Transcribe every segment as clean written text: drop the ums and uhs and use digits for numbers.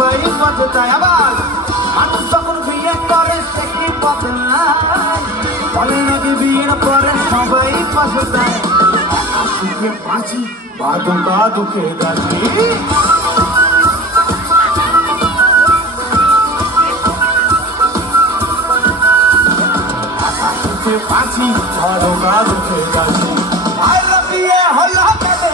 সবাই পছতায়। আবার মানুষ যখন বিয়ে করে সে কি বদলায়, বলে নাকি বিয়ের পরে সবাই পছতায়। সুখে বাঁচি বাদুকা দুঃখে গাছি, সুখে বাঁচি বাদুকা দুঃখে গাছি। ভাইরা বিয়ে হলো কেনে,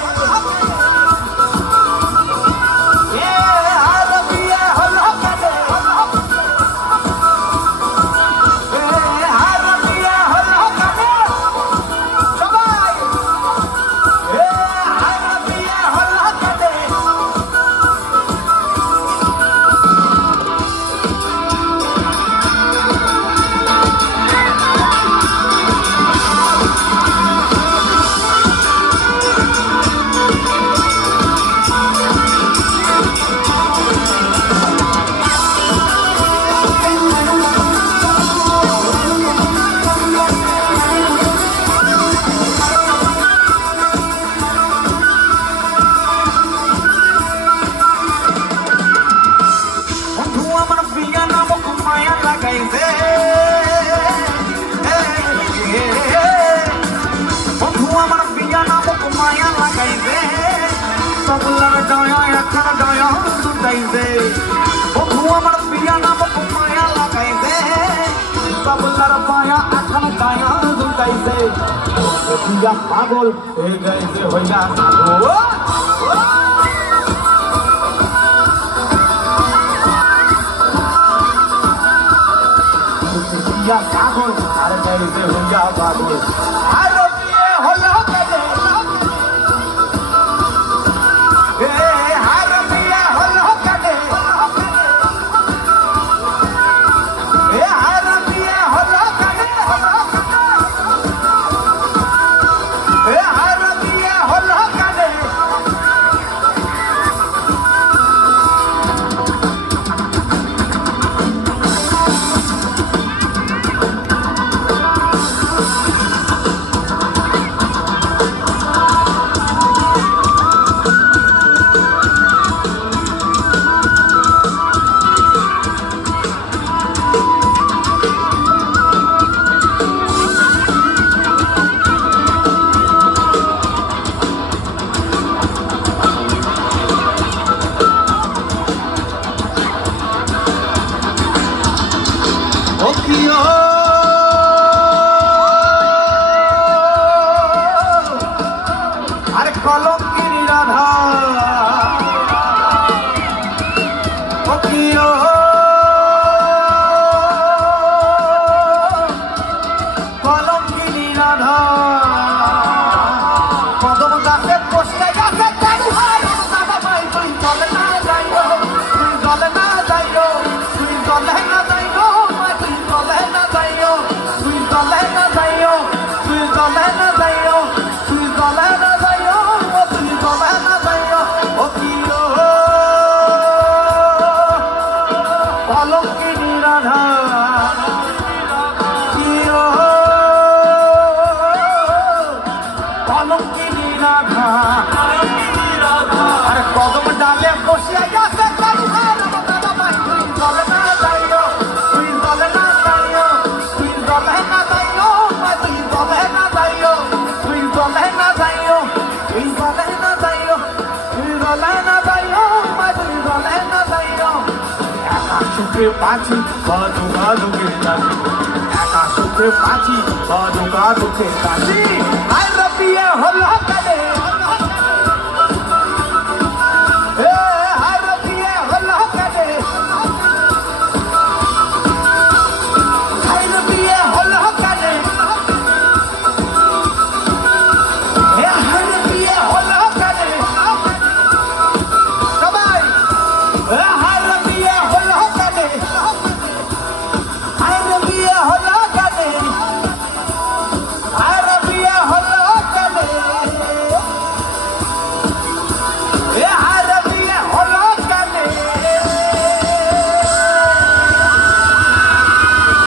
আমার প্রিয়া নাম মায়া লাগাইছে, বাবুলার মায়া এখন গায়া দুটাইছে। প্রিয়া পাগল হয়ে গেছে হইয়া পাগল, প্রিয়া পাগল আর গেছে হইয়া পাগল। আর বিয়ে হলো কেনে, আর কলঙ্কির রাধা কলঙ্কিনী রাধা কদম গাছে বসতে গাছে তুই গলে না যাইও, তুই গলে না যাইও, তুই গলে না যাইও, তুই গলে না যাইও, তুই গলে না যাইও, তুই গলে না যাইও, তুই গলে না যাইও, তুই গলে না যাইও। ও কিও কলঙ্কিনী রাধা, কিও কলঙ্কিনী রাধা, আর কদম ডালে বসিয়া গেছে তুই গলে না যাইও, তুই গলে না যাইও, তুই গলে না যাইও, তুই গলে না যাইও, তুই গলে না যাইও, তুই গলে না যাইও, তুই গলে না যাইও, তুই গলে না যাইও। একা সুখে বাঁচি বাদুকা দুঃখে গাছি, একা সুখে বাঁচি বাদুকা দুঃখে গাছি। আর বিয়ে হলো কেনে।